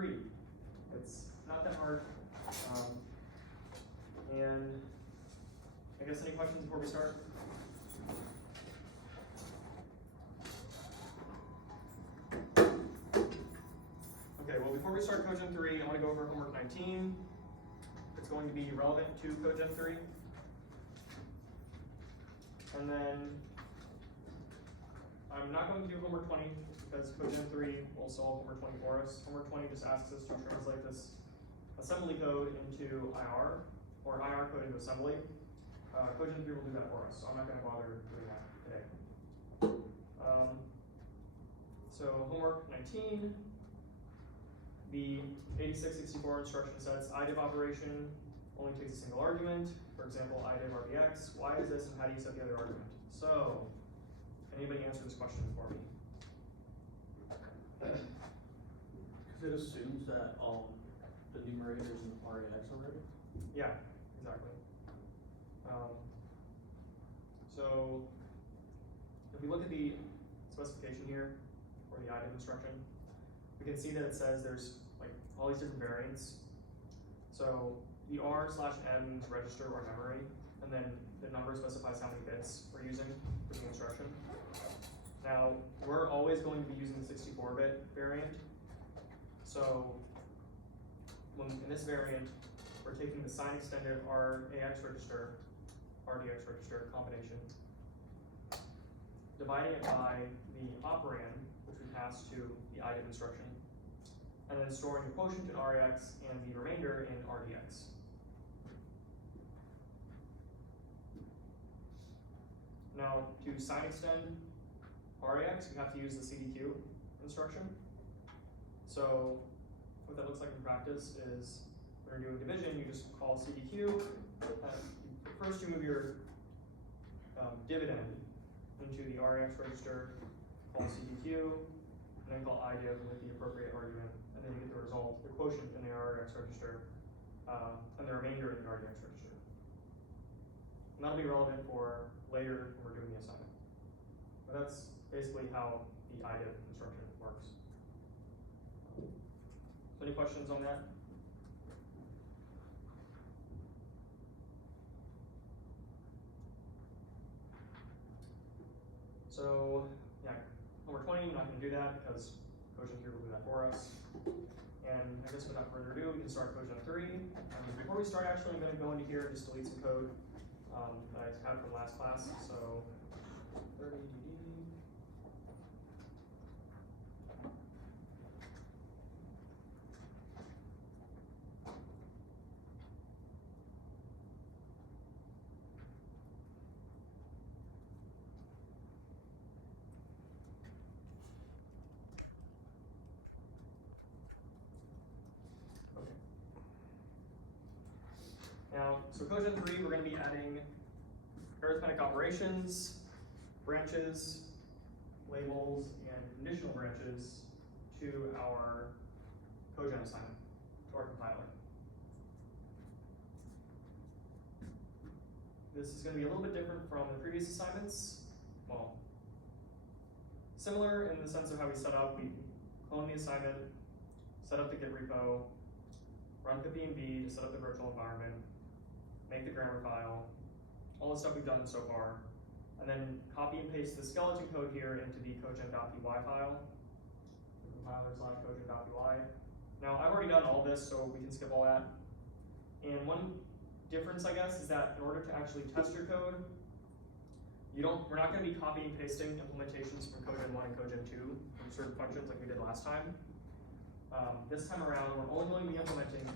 3. It's not that hard. And I guess any questions before we start? Okay, well before we start Cogent 3, I want to go over homework 19. It's going to be relevant to Cogent 3. And then I'm not going to do homework 20 because Cogent 3 will solve homework 20 for us. Homework 20 just asks us to translate this assembly code into IR, or IR code into assembly. Cogent 3 will do that for us, so I'm not going to bother doing that today. So homework 19, the 8664 instruction sets IDIV operation only takes a single argument. For example, IDIV RBX. Why is this, and how do you set the other argument? So, anybody answer this question for me? Because it assumes that the numerator is in RAX already? Yeah, exactly. So, if we look at the specification here, or the IDIV instruction, we can see that it says there's like all these different variants. So, the R/M means register or memory, and then the number specifies how many bits we're using for the instruction. Now, we're always going to be using the 64-bit variant. So, in this variant, we're taking the sign extended RAX register, RDX register combination, dividing it by the operand, which we pass to the IDIV instruction, and then storing the quotient in RAX and the remainder in RDX. Now, to sign extend RAX, we have to use the CDQ instruction. So, what that looks like in practice is when you're doing division, you just call CDQ. First, you move your dividend into the RAX register, call CDQ, and then call IDIV with the appropriate argument, and then you get the result, the quotient in the RAX register, and the remainder in the RDX register. And that'll be relevant for later when we're doing the assignment. But that's basically how the IDIV instruction works. So any questions on that? So, yeah, homework 20, I'm not going to do that because Cogent 3 will do that for us. And I guess without further ado, we can start Cogent 3. Before we start, actually, I'm going to go into here and just delete some code that I had from last class. So, 30DD. Now, so Cogent 3, we're going to be adding arithmetic operations, branches, labels, and conditional branches to our Cogent assignment, to our compiler. This is going to be a little bit different from the previous assignments. Well, similar in the sense of how we set up. We clone the assignment, set up the Git repo, run pipemb to set up the virtual environment, make the grammar file, all the stuff we've done so far, and then copy and paste the skeleton code here into the cogent.py file, compiler/cogent.py. Now, I've already done all this, so we can skip all that. And one difference, I guess, is that in order to actually test your code, we're not going to be copying and pasting implementations from Cogent 1 and Cogent 2 from certain functions like we did last time. This time around, we're only going to be implementing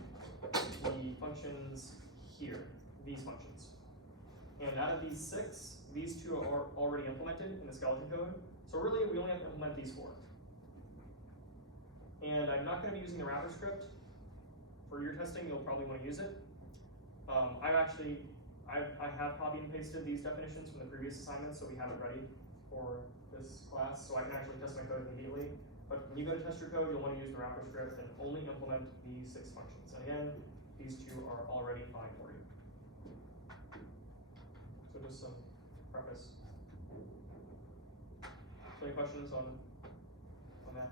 the functions here, these functions. And out of these 6, these 2 are already implemented in the skeleton code. So really, we only have to implement these 4. And I'm not going to be using the wrapper script. For your testing, you'll probably want to use it. I have copied and pasted these definitions from the previous assignments, so we have it ready for this class, so I can actually test my code immediately. But when you go to test your code, you'll want to use the wrapper script and only implement these 6 functions. And again, these 2 are already fine for you. So just some preface. So any questions on that?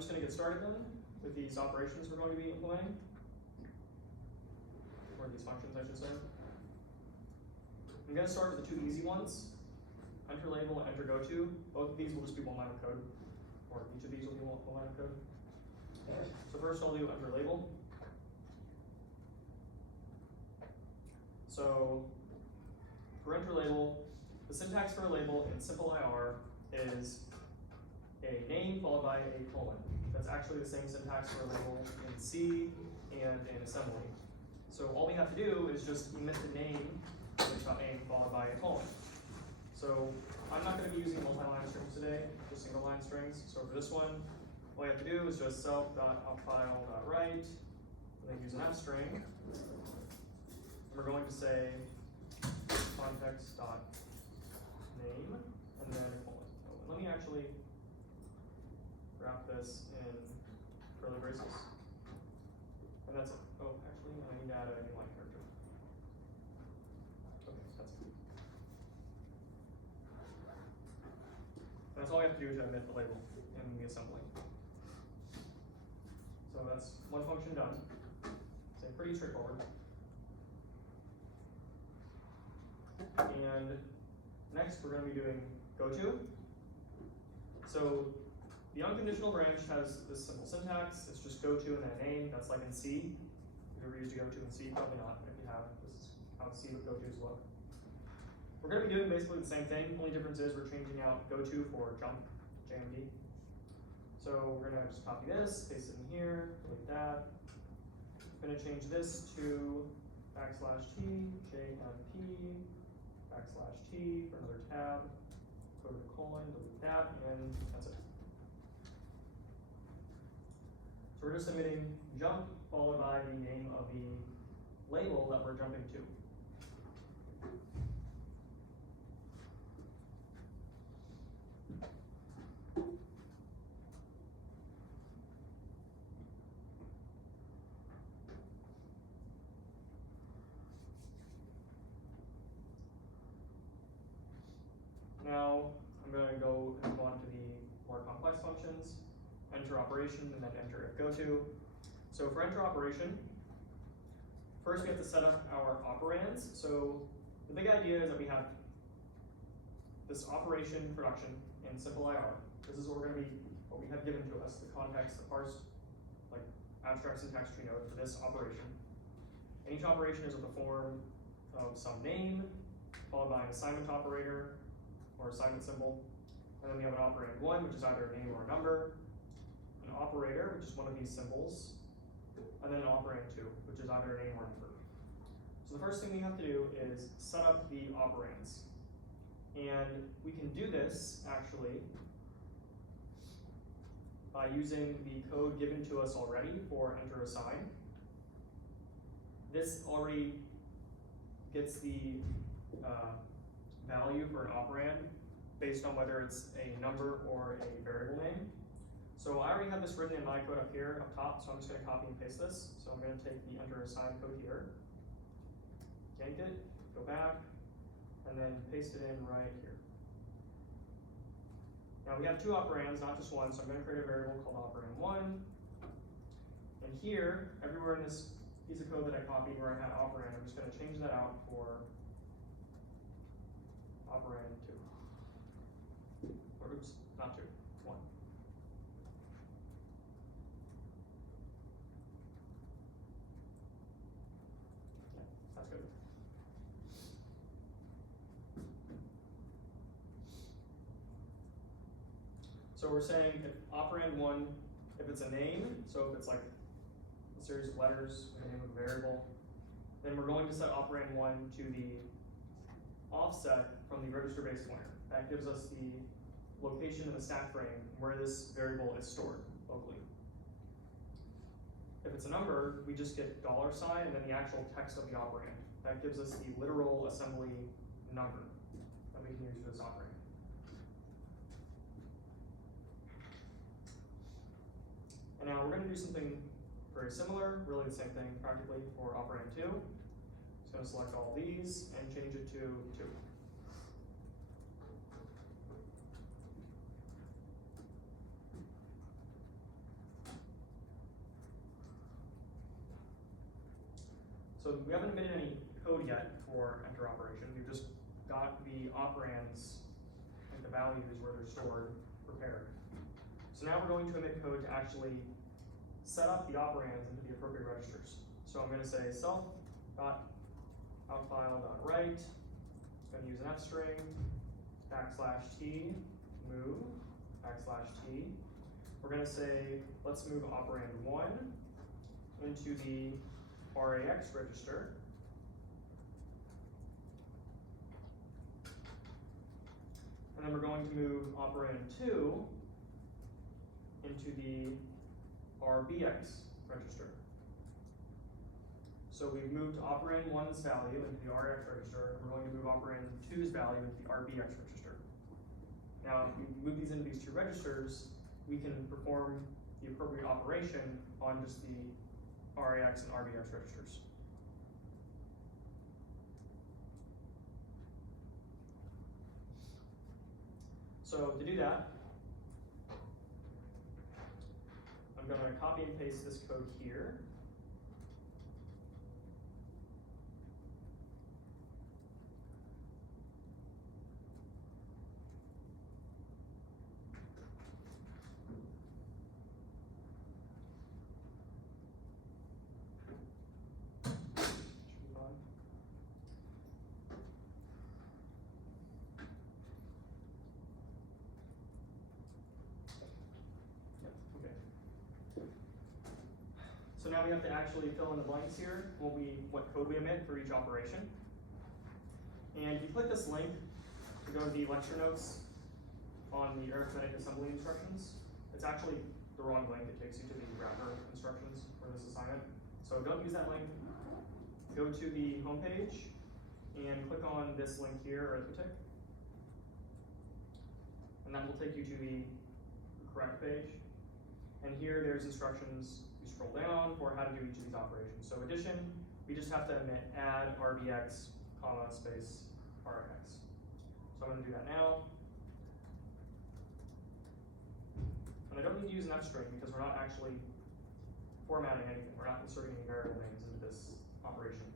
just gonna get started then with these operations we're going to be implementing. Or these functions, I should say. I'm gonna start with the two easy ones, enter label and enter goto. Both of these will just be one line of code, or each of these will be one line of code. So first I'll do enter label. So for enter label, the syntax for a label in simple IR is a name followed by a colon. That's actually the same syntax for a label in C and in assembly. So all we have to do is just emit the name, name followed by a colon. So I'm not going to be using multi-line strings today, just single line strings. So for this one, all you have to do is just self.outfile.write, and then use an f string. And we're going to say context.name, and then a colon. So let me actually wrap this in curly braces. And that's it. Oh, actually, I need to add a new line character. Okay, that's it. And that's all you have to do to emit the label in the assembly. So that's one function done. So pretty straightforward. And next we're going to be doing goto. So the unconditional branch has this simple syntax. It's just goto and then a name. That's like in C. Have you ever used goto in C? Probably not. If you have, this is how C with gotos look. We're going to be doing basically the same thing. Only difference is we're changing out goto for jump, JMP. So we're going to just copy this, paste it in here, delete that. I'm going to change this to \t, JMP, \t for another tab. Go to the colon, delete that, and that's it. So we're just emitting jump followed by the name of the label that we're jumping to. Now I'm going to go and move on to the more complex functions, enter operation, and then enter if goto. So for enter operation, first we have to set up our operands. So the big idea is that we have this operation production in simple IR. This is what we're going to be, what we have given to us, the context, the parse, like abstract syntax tree node for this operation. And each operation is in the form of some name, followed by an assignment operator, or assignment symbol. And then we have an operand 1, which is either a name or a number, an operator, which is one of these symbols, and then an operand 2, which is either a name or a number. So the first thing we have to do is set up the operands. And we can do this, actually, by using the code given to us already for enter assign. This already gets the value for an operand based on whether it's a number or a variable name. So I already have this written in my code up here, up top, so I'm just going to copy and paste this. So I'm going to take the enter assign code here, yank it, go back, and then paste it in right here. Now we have two operands, not just one, so I'm going to create a variable called operand1. And here, everywhere in this piece of code that I copied where I had operand, I'm just going to change that out for operand 2. Or oops, not 2, 1. Yeah, that's good. So we're saying if operand 1, if it's a name, so if it's like a series of letters, the name of a variable, then we're going to set operand 1 to the offset from the register base pointer. That gives us the location in the stack frame where this variable is stored locally. If it's a number, we just get $sign and then the actual text of the operand. That gives us the literal assembly number that we can use for this operand. And now we're going to do something very similar, really the same thing practically for operand 2. Just going to select all these and change it to 2. So we haven't emitted any code yet for enter operation. We've just got the operands, like the values where they're stored, prepared. So now we're going to emit code to actually set up the operands into the appropriate registers. So I'm going to say self.outfile.write. It's going to use an f string, \t, move, \t. We're going to say, let's move operand 1 into the RAX register. And then we're going to move operand 2 into the RBX register. So we've moved operand 1's value into the RAX register, and we're going to move operand 2's value into the RBX register. Now, if we move these into these two registers, we can perform the appropriate operation on just the RAX and RBX registers. So to do that, I'm going to copy and paste this code here. So now we have to actually fill in the blanks here, what code we emit for each operation. And if you click this link to go to the lecture notes on the arithmetic assembly instructions, it's actually the wrong link. It takes you to the wrapper instructions for this assignment. So don't use that link. Go to the home page and click on this link here, arithmetic. And that will take you to the correct page. And here there's instructions. You scroll down for how to do each of these operations. So addition, we just have to emit add RBX, comma, space, RX. So I'm going to do that now. And I don't need to use an F string because we're not actually formatting anything. We're not inserting any variable names into this operation.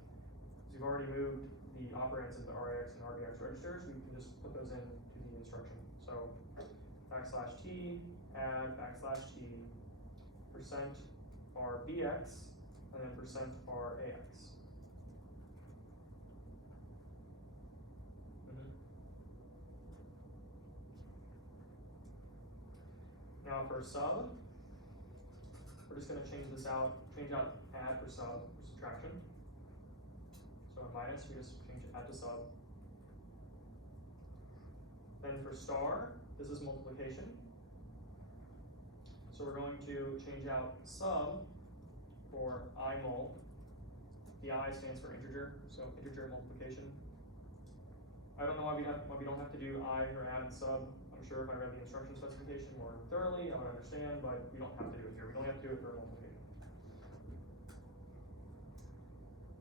So we've already moved the operands into RAX and RBX registers. We can just put those into the instruction. So \t, add \t, %RBX, and then %RAX. Now for sub, we're just going to change out add for sub for subtraction. So in minus, we just change add to sub. Then for star, this is multiplication. So we're going to change out sub for imul. The I stands for integer, so integer multiplication. I don't know why we don't have to do I or add and sub. I'm sure if I read the instruction specification more thoroughly, I would understand, but we don't have to do it here. We only have to do it for multiplication.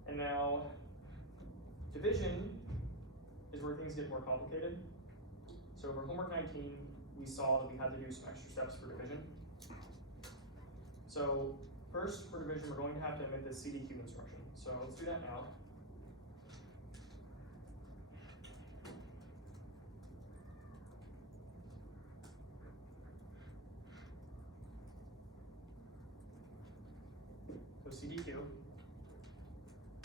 And now, division is where things get more complicated. So for homework 19, we saw that we had to do some extra steps for division. So first, for division, we're going to have to emit this CDQ instruction. So let's do that now. So CDQ.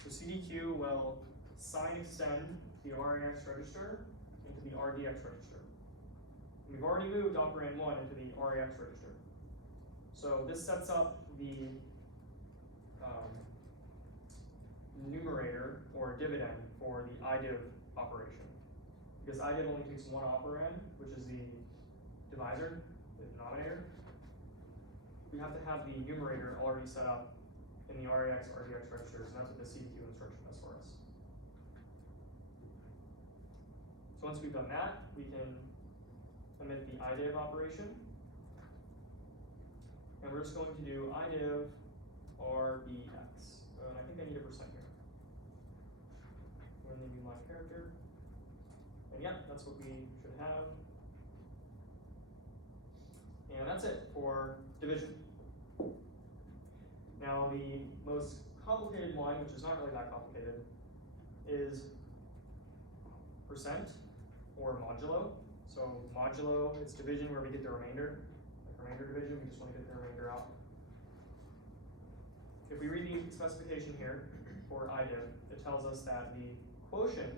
So CDQ will sign extend the RAX register into the RDX register. And we've already moved operand 1 into the RAX register. So this sets up the numerator or dividend for the IDIV operation. Because IDIV only takes one operand, which is the divisor, the denominator. We have to have the numerator already set up in the RAX, RDX registers, and that's what the CDQ instruction does for us. So once we've done that, we can emit the IDIV operation. And we're just going to do IDIV RBX. And I think I need a percent here. When they be line character. And yeah, that's what we should have. And that's it for division. Now the most complicated one, which is not really that complicated, is percent or modulo. So modulo, it's division where we get the remainder, like remainder division, we just want to get the remainder out. If we read the specification here for IDIV, it tells us that the quotient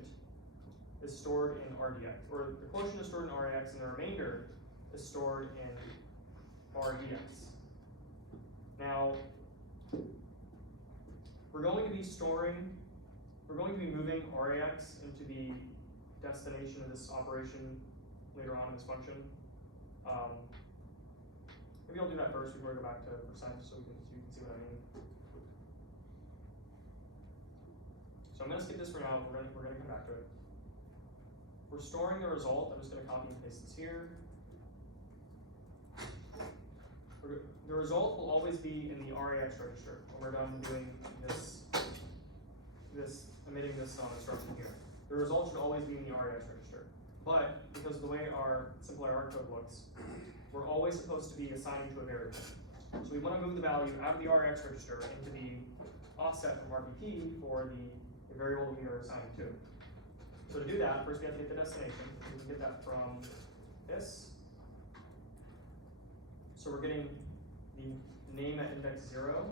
is stored in RDX, or the quotient is stored in RAX and the remainder is stored in RDX. Now, we're going to be moving RAX into the destination of this operation later on in this function. Maybe I'll do that first before I go back to percent so you can see what I mean. So I'm gonna skip this for now, we're gonna come back to it. We're storing the result, I'm just gonna copy and paste this here. The result will always be in the RAX register when we're done doing emitting this instruction here. The result should always be in the RAX register. But because of the way our simple IR code looks, we're always supposed to be assigning to a variable. So we want to move the value out of the RAX register into the offset from RPP for the variable we are assigning to. So to do that, first we have to get the destination. We can get that from this. So we're getting the name at index 0,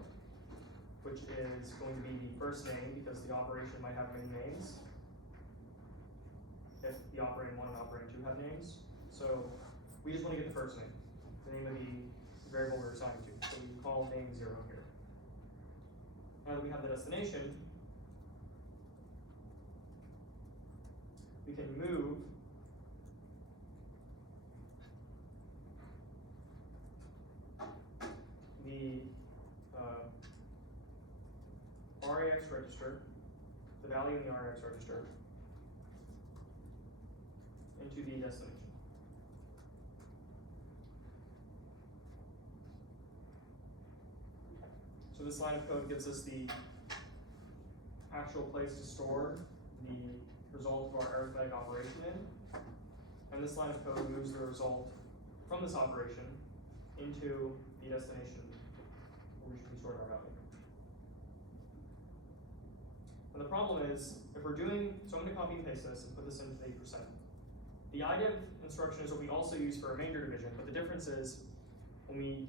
which is going to be the first name because the operation might have many names. If the operand 1 and operand 2 have names. So we just want to get the first name, the name of the variable we're assigning to. So we call name 0 here. Now that we have the destination, we can move the RAX register, the value in the RAX register, into the destination. So this line of code gives us the actual place to store the result of our arithmetic operation in. And this line of code moves the result from this operation into the destination where we should be storing our value. And the problem is, if we're doing, so I'm going to copy and paste this and put this into the percent. The IDIV instruction is what we also use for remainder division, but the difference is when we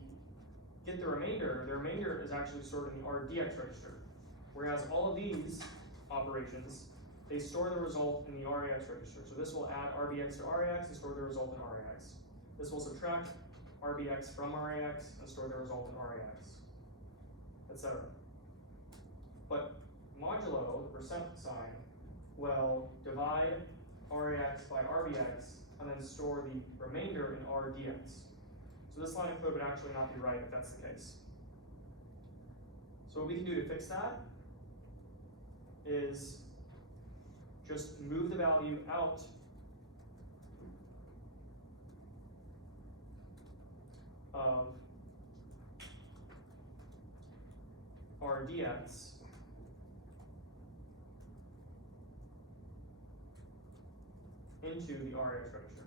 get the remainder is actually stored in the RDX register. Whereas all of these operations, they store the result in the RAX register. So this will add RBX to RAX and store the result in RAX. This will subtract RBX from RAX and store the result in RAX, etc. But modulo, the percent sign, will divide RAX by RBX and then store the remainder in RDX. So this line of code would actually not be right if that's the case. So what we can do to fix that is just move the value out of RDX into the RAX register.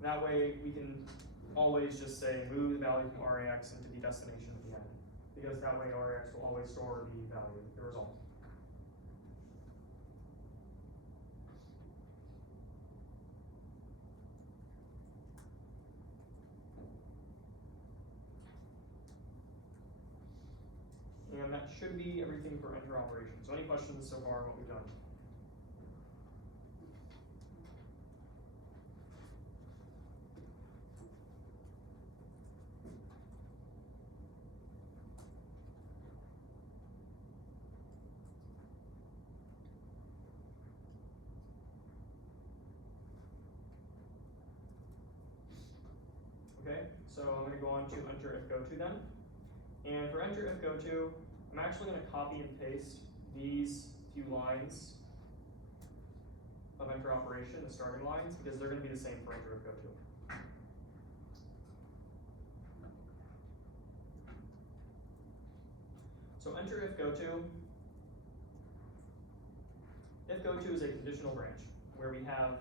That way we can always just say move the value from RAX into the destination at the end, because that way RAX will always store the value, the result. And that should be everything for enter operation. So any questions so far on what we've done? Okay, so I'm going to go on to enter if go to then. And for enter if go to, I'm actually going to copy and paste these few lines of enter operation, the starting lines, because they're going to be the same for enter if go to. So enter if go to. If go to is a conditional branch where we have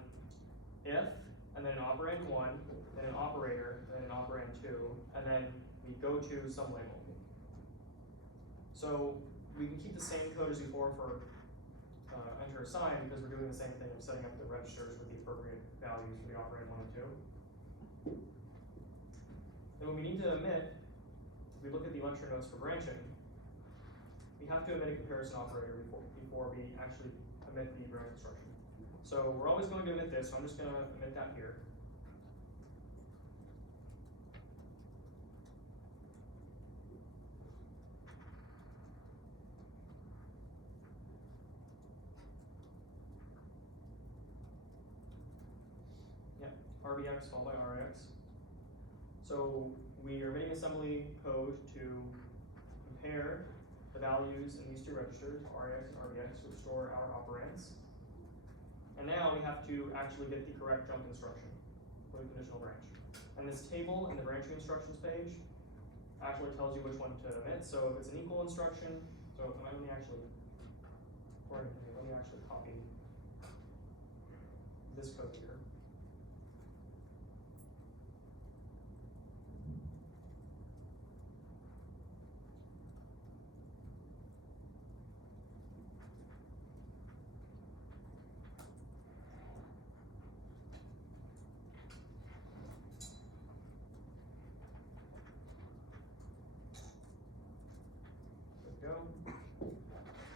if and then an operand 1, then an operator, then an operand 2, and then we go to some label. So we can keep the same code as before for enter assign because we're doing the same thing of setting up the registers with the appropriate values for the operand 1 and 2. Then when we need to omit, we look at the lecture notes for branching, we have to omit a comparison operator before we actually omit the branch instruction. So we're always going to omit this, so I'm just going to omit that here. RBX followed by RX. So we are making assembly code to compare the values in these two registers, RX and RBX, to store our operands. And now we have to actually get the correct jump instruction for the conditional branch. And this table in the branching instructions page actually tells you which one to omit. So if it's an equal instruction, so let me actually copy this code here.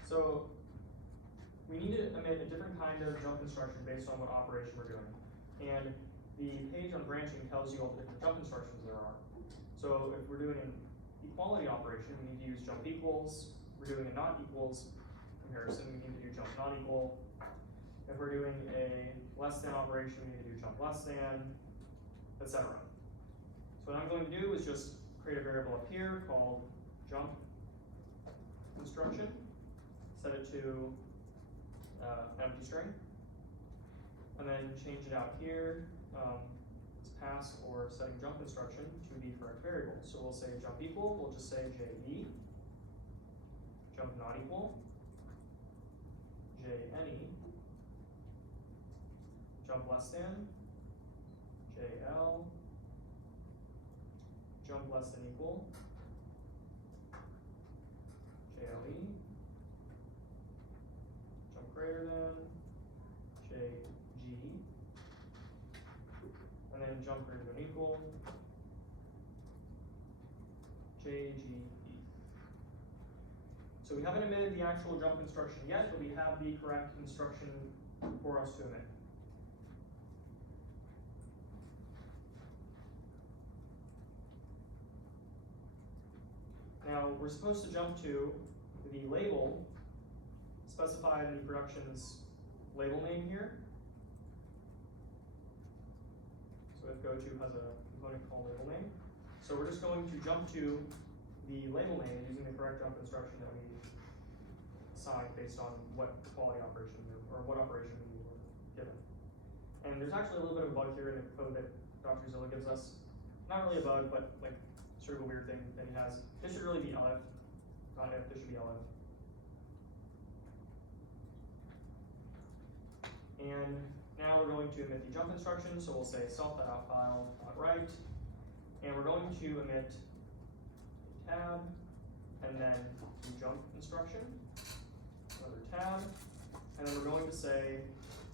So we need to omit a different kind of jump instruction based on what operation we're doing. And the page on branching tells you all the different jump instructions there are. So if we're doing an equality operation, we need to use jump equals. If we're doing a not equals comparison, we need to do jump not equal. If we're doing a less than operation, we need to do jump less than, etc. So what I'm going to do is just create a variable up here called jump instruction, set it to an empty string, and then change it out here, as pass or setting jump instruction to the correct variable. So we'll say jump equal, we'll just say JE, jump not equal, JNE, jump less than, JL, jump less than equal, JLE, jump greater than, JG, and then jump greater than equal, JGE. So we haven't omitted the actual jump instruction yet, but we have the correct instruction for us to omit. Now, we're supposed to jump to the label specified in the production's label name here. So if GoTo has a component called label name. So we're just going to jump to the label name using the correct jump instruction that we assigned based on what quality operation or what operation we were given. And there's actually a little bit of a bug here in the code that Dr. Zilla gives us. Not really a bug, but like sort of a weird thing that he has. This should really be LF, not F, this should be LF. And now we're going to omit the jump instruction, so we'll say self.outfile.write, and we're going to omit a tab, and then the jump instruction, another tab, and then we're going to say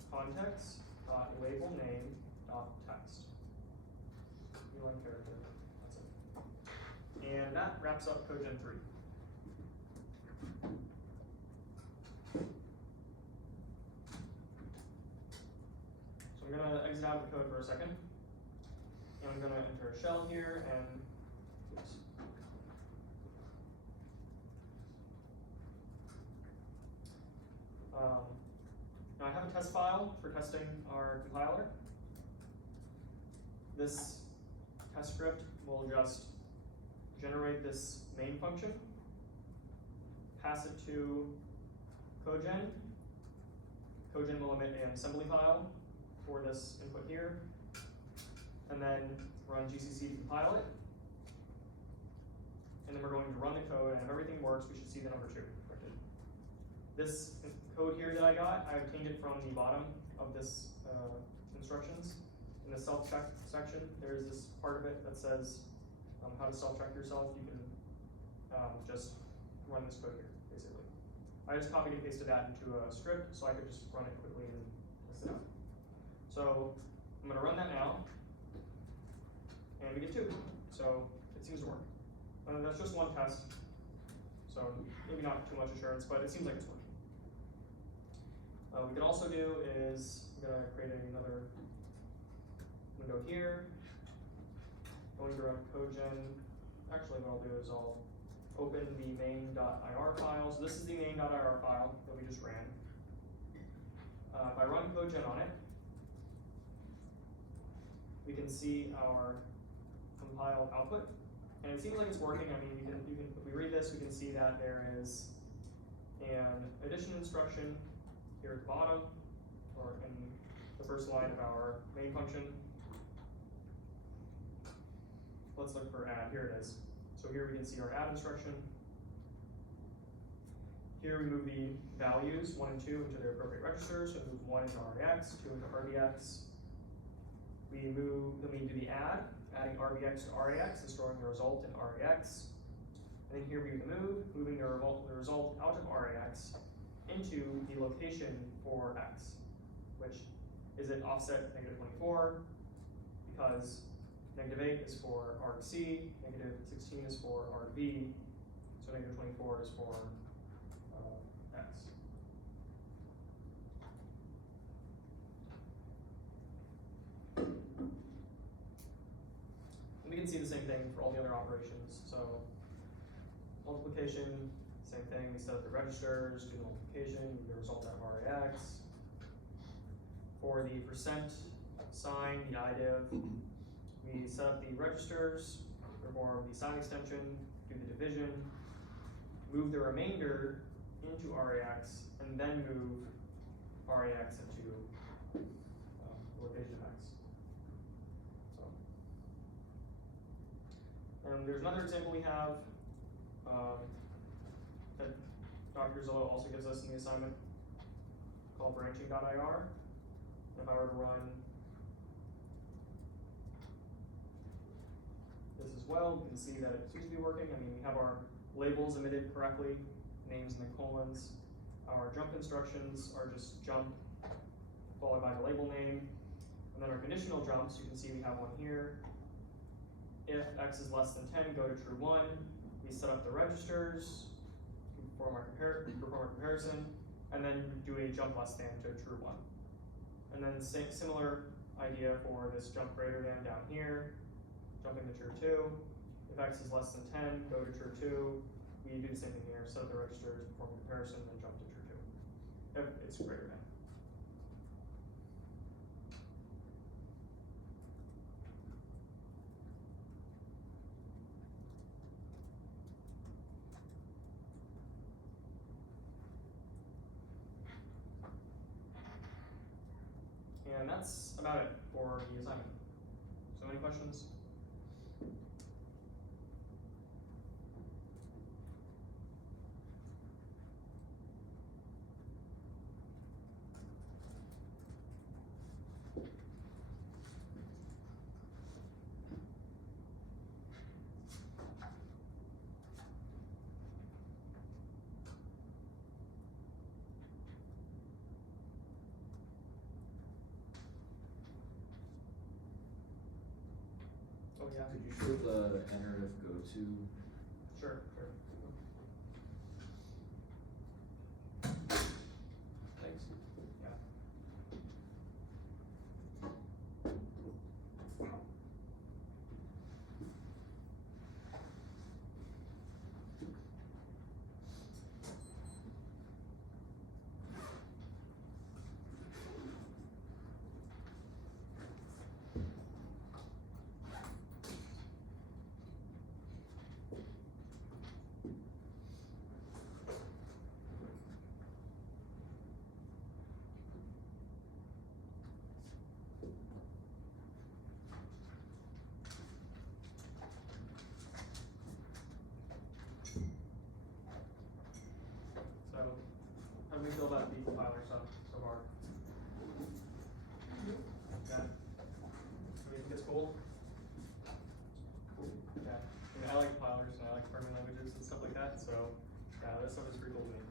context.labelName.text. New character. And that wraps up CodeGen 3. So I'm going to exit out of the code for a second. And I'm going to enter a shell here and oops. Now I have a test file for testing our compiler. This test script will just generate this main function, pass it to CodeGen. CodeGen will emit an assembly file for this input here, and then run GCC to compile it. And then we're going to run the code, and if everything works, we should see the number 2 printed. This code here that I got, I obtained it from the bottom of this instructions. In the self-check section, there's this part of it that says how to self-check yourself, you can just run this code here, basically. I just copied and pasted that into a script so I could just run it quickly and test it out. So I'm gonna run that now, and we get 2. So it seems to work. That's just one test, so maybe not too much assurance, but it seems like it's working. What we can also do is, I'm gonna create another window here. Going to run CodeGen. Actually, what I'll do is I'll open the main.ir file. So this is the main.ir file that we just ran. If I run CodeGen on it, we can see our compiled output, and it seems like it's working. I mean, if we read this, we can see that there is an addition instruction here at the bottom, or in the first line of our main function. Let's look for add. Here it is. So here we can see our add instruction. Here we move the values 1 and 2 into their appropriate registers. So move 1 into RBX, 2 into RBX. Then we do the add, adding RBX to RAX and storing the result in RAX. And then here we do the move, moving the result out of RAX into the location for X, which is at offset -24, because -8 is for argc, -16 is for argv, so -24 is for X. And we can see the same thing for all the other operations. So multiplication, same thing, we set up the registers, do the multiplication, the result out of RAX. For the percent sign, the IDIV, we set up the registers, perform the sign extension, do the division, move the remainder into RAX, and then move RAX into the location of X. So, and there's another example we have that Dr. Zillow also gives us in the assignment called branching.ir. If I were to run this as well, we can see that it seems to be working. I mean, we have our labels emitted correctly, names in the colons. Our jump instructions are just jump followed by the label name. And then our conditional jumps, you can see we have one here. If X is less than 10, go to true 1. We set up the registers, perform our comparison, and then do a jump less than to true 1. And then similar idea for this jump greater than down here, jumping to true 2. If X is less than 10, go to true 2. We do the same thing here, set up the registers, perform comparison, then jump to true 2. If it's greater than. And that's about it for the assignment. So any questions? Oh yeah. Could you show the enter if go to? Sure. Thanks. Yeah. So, how do we feel about the compiler stuff so far? Yeah. Do you think it's cool? Cool. Yeah. that, so, yeah, this stuff is pretty cool to me.